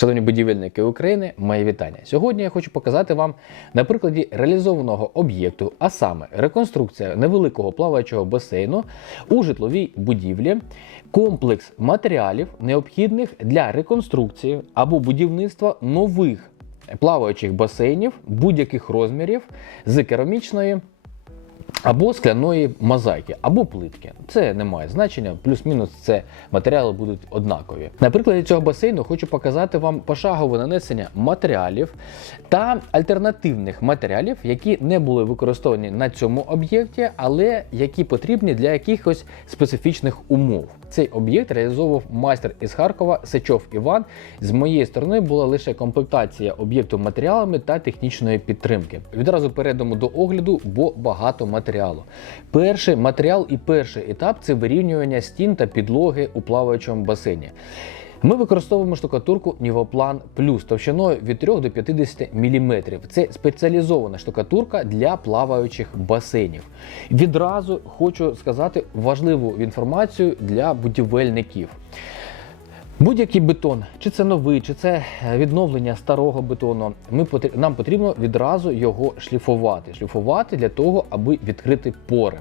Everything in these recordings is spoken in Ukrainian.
Шановні будівельники України, моє вітання. Сьогодні я хочу показати вам на прикладі реалізованого об'єкту, а саме реконструкція невеликого плаваючого басейну у житловій будівлі, комплекс матеріалів, необхідних для реконструкції або будівництва нових плаваючих басейнів будь-яких розмірів з керамічної або скляної мозаїки, або плитки. Це не має значення, плюс-мінус це матеріали будуть однакові. На прикладі цього басейну хочу показати вам пошагове нанесення матеріалів та альтернативних матеріалів, які не були використовані на цьому об'єкті, але які потрібні для якихось специфічних умов. Цей об'єкт реалізовував майстер із Харкова Сечов Іван. З моєї сторони була лише комплектація об'єкту матеріалами та технічної підтримки. Відразу перейдемо до огляду, бо багато матеріалу. Перший матеріал і перший етап це вирівнювання стін та підлоги у плаваючому басейні. Ми використовуємо штукатурку Нівоплан Плюс товщиною від 3 до 50 мм. Це спеціалізована штукатурка для плаваючих басейнів. Відразу хочу сказати важливу інформацію для будівельників. Будь-який бетон, чи це новий, чи це е, відновлення старого бетону, ми нам потрібно відразу його шліфувати. Шліфувати для того, аби відкрити пори.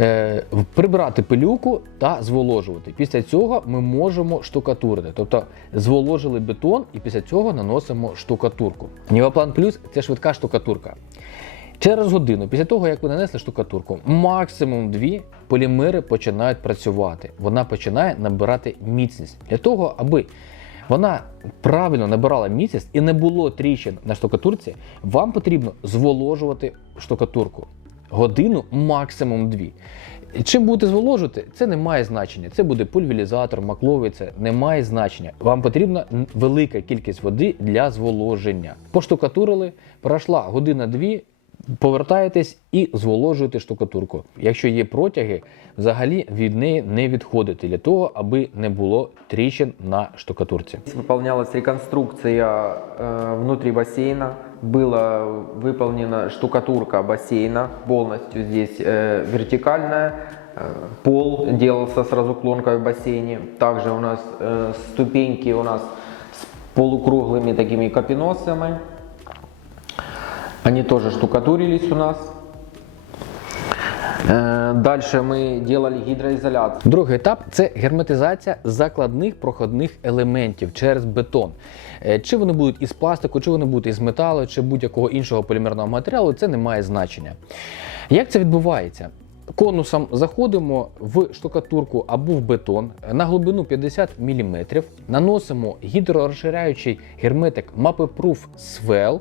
Е, прибирати пилюку та зволожувати. Після цього ми можемо штукатурити. Тобто зволожили бетон і після цього наносимо штукатурку. Нівоплан плюс це швидка штукатурка. Через годину, після того, як ви нанесли штукатурку, максимум дві полімери починають працювати. Вона починає набирати міцність для того, аби вона правильно набирала міцність і не було тріщин на штукатурці, вам потрібно зволожувати штукатурку. Годину, максимум дві. Чим будете зволожувати, це не має значення. Це буде пульверізатор, макловиця, не має значення. Вам потрібна велика кількість води для зволоження. Поштукатурили, пройшла година-дві, повертаєтесь і зволожуєте штукатурку. Якщо є протяги, взагалі від неї не відходити для того, аби не було тріщин на штукатурці. Здесь выполнялась реконструкция э, внутри бассейна Была выполнена штукатурка бассейна полностью здесь э, вертикальная. Э, Пол делался сразу клонкой в бассейне. Также у нас э, ступеньки у нас с полукруглыми такими капиносами. Они тоже штукатурились у нас. Э, Дальше мы делали гидроизоляцию. Другий етап це герметизація закладних проходних елементів через бетон. Е, Чи вони будуть із пластику, чи вони будуть із металу, чи будь-якого іншого полімерного матеріалу, це не має значення. Як це відбувається? Конусом заходимо в штукатурку або в бетон на глибину 50 мм, наносимо гідророзширяючий герметик Mapproof Swell,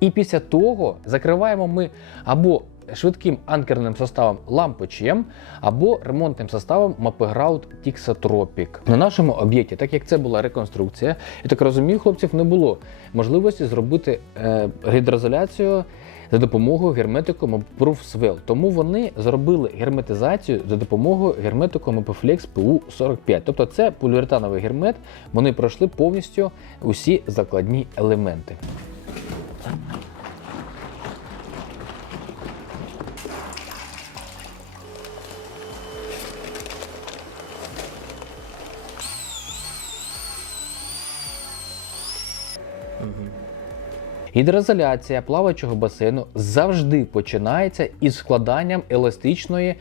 і після того закриваємо ми або швидким анкерним составом лампочем або ремонтним составом Mapeground Tixotropic. На нашому об'єкті, так як це була реконструкція, я так розумію, хлопців не було можливості зробити е, гідроізоляцію за допомогою герметику Mapproof. Тому вони зробили герметизацію за допомогою герметику Mapeflex PU45. Тобто це поліуретановий гермет, вони пройшли повністю усі закладні елементи. Гідроізоляція плаваючого басейну завжди починається із складанням еластичної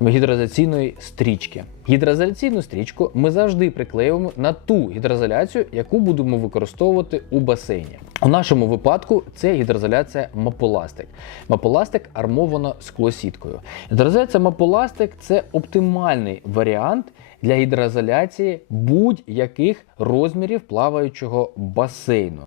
гідроізоляційної стрічки. Гідроізоляційну стрічку ми завжди приклеюємо на ту гідроізоляцію, яку будемо використовувати у басейні. У нашому випадку це гідроізоляція Маполастик. Маполастик армовано склосіткою. Гідроізоляція Маполастик це оптимальний варіант для гідроізоляції будь-яких розмірів плаваючого басейну.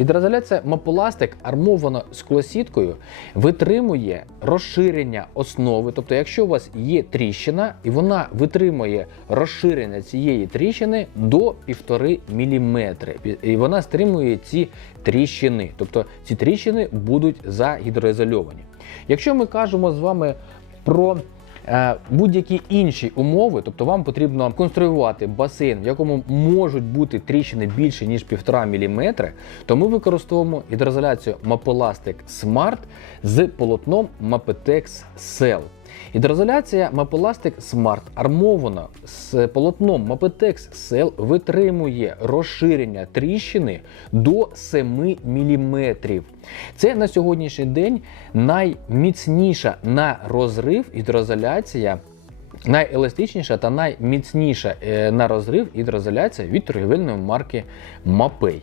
Гідроізоляція мополастик армована склосіткою витримує розширення основи. Тобто, якщо у вас є тріщина і вона витримує розширення цієї тріщини до 1,5 мм, і вона стримує ці тріщини. Тобто ці тріщини будуть загідроізольовані. Якщо ми кажемо з вами про будь-які інші умови, тобто вам потрібно конструювати басейн, в якому можуть бути тріщини більше ніж 1,5 мм, то ми використовуємо гідроізоляцію Mapelastic Smart з полотном Mapetex Cell. Гідроізоляція Mapolastic Smart армована з полотном Mapetex Cell витримує розширення тріщини до 7 мм. Це на сьогоднішній день найміцніша на розрив гідроізоляція. Найеластичніша та найміцніша е, на розрив гідроізоляція від торгівельної марки Mapei.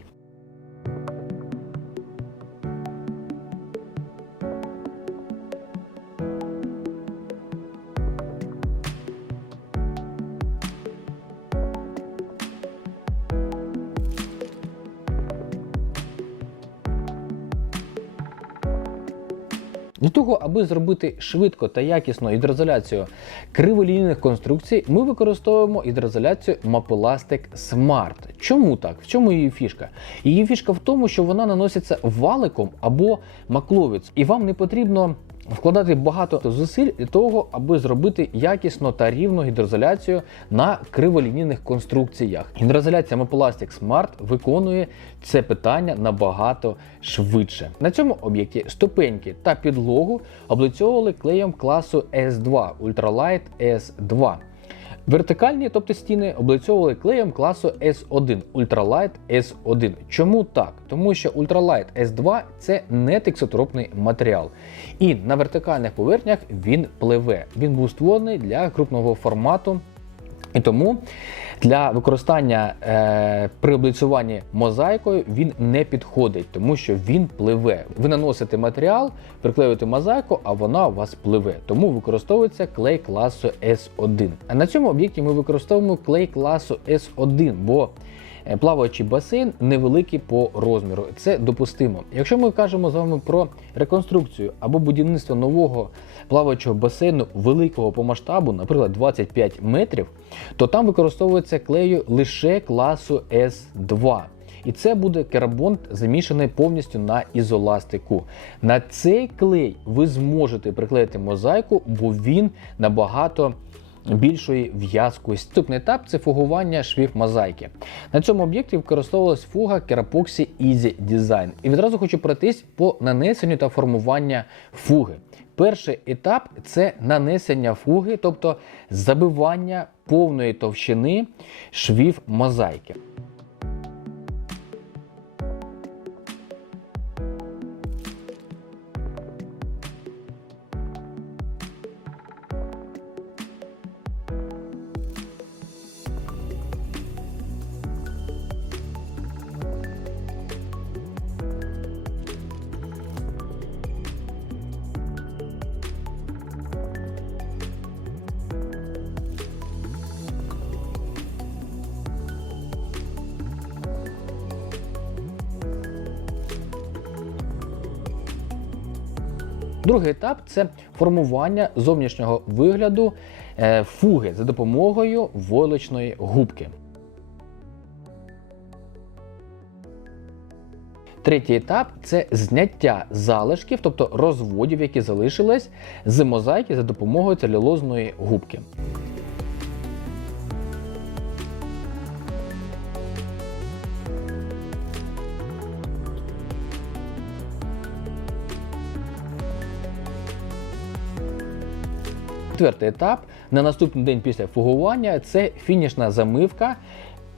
Для того, аби зробити швидко та якісно гідроізоляцію криволінійних конструкцій, ми використовуємо гідроізоляцію Mapelastic Smart. Чому так? В чому її фішка? Її фішка в тому, що вона наноситься валиком або макловіц, і вам не потрібно вкладати багато зусиль для того, аби зробити якісно та рівну гідроізоляцію на криволінійних конструкціях. Гідроізоляція Mapolastic Smart виконує це питання набагато швидше. На цьому об'єкті ступеньки та підлогу облицьовували клеєм класу S2 Ultralight S2. Вертикальні, тобто стіни, облицьовували клеєм класу S1 Ultralight S1. Чому так? Тому що Ultralight S2 це не тексотропний матеріал. І на вертикальних поверхнях він пливе. Він був створений для крупного формату. І тому для використання е, при облицюванні мозаїкою він не підходить, тому що він пливе. Ви наносите матеріал, приклеюєте мозаїку, а вона у вас пливе. Тому використовується клей класу S1. А на цьому об'єкті ми використовуємо клей класу S1, бо плаваючий басейн невеликий по розміру. Це допустимо. Якщо ми кажемо з вами про реконструкцію або будівництво нового плаваючого басейну великого по масштабу, наприклад, 25 метрів, то там використовується клею лише класу S2. І це буде карбон замішаний повністю на ізоластику. На цей клей ви зможете приклеїти мозаїку, бо він набагато більшої в'язкості. Наступний етап це фугування швів мозаїки. На цьому об'єкті використовувалась фуга Kerapoxy Easy Design. І відразу хочу пройтись по нанесенню та формуванню фуги. Перший етап це нанесення фуги, тобто забивання повної товщини швів мозаїки. Другий етап це формування зовнішнього вигляду е, фуги за допомогою войлочної губки. Третій етап це зняття залишків, тобто розводів, які залишились з мозаїки за допомогою целюлозної губки. Четвертий етап на наступний день після фугування це фінішна замивка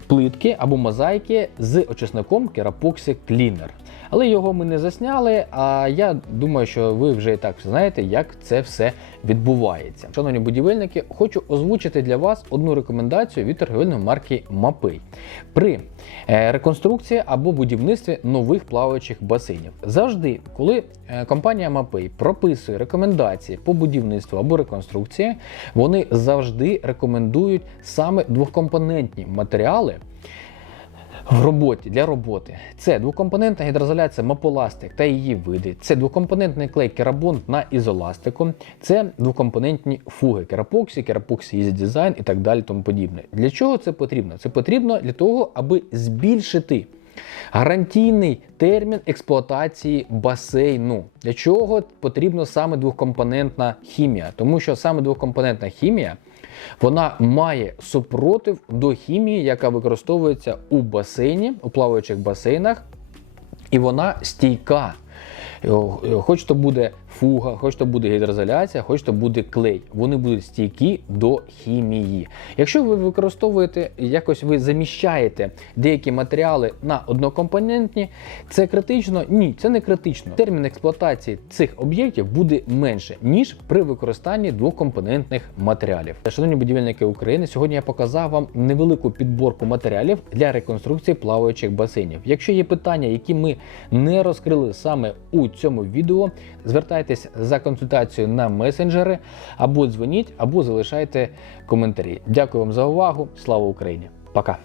плитки або мозаїки з очисником Kerapoxy Cleaner. Але його ми не засняли. А я думаю, що ви вже і так знаєте, як це все відбувається. Шановні будівельники, хочу озвучити для вас одну рекомендацію від торговельної марки Mapei. При е, реконструкції або будівництві нових плаваючих басейнів. Завжди, коли е, компанія Mapei прописує рекомендації по будівництву або реконструкції, вони завжди рекомендують саме двохкомпонентні матеріали. В роботі для роботи. Це двокомпонентна гідроізоляція Мополастик та її види. Це двокомпонентний клей Керабон на ізоластику. Це двокомпонентні фуги Керапоксі, Керапоксі Easy Design і так далі. Тому подібне. Для чого це потрібно? Це потрібно для того, аби збільшити. Гарантійний термін експлуатації басейну. Для чого потрібна саме двокомпонентна хімія? Тому що саме двокомпонентна хімія вона має супротив до хімії, яка використовується у басейні, у плаваючих басейнах, і вона стійка. Е, Хоч то буде фуга, хоч то буде гідроізоляція, хоч то буде клей. Вони будуть стійкі до хімії. Якщо ви використовуєте, якось ви заміщаєте деякі матеріали на однокомпонентні, це критично? Ні, це не критично. Термін експлуатації цих об'єктів буде менше, ніж при використанні двокомпонентних матеріалів. Шановні будівельники України, сьогодні я показав вам невелику підборку матеріалів для реконструкції плаваючих басейнів. Якщо є питання, які ми не розкрили саме у цьому відео, звертайтесь за консультацією на месенджери, або дзвоніть, або залишайте коментарі. Дякую вам за увагу. Слава Україні! Пока!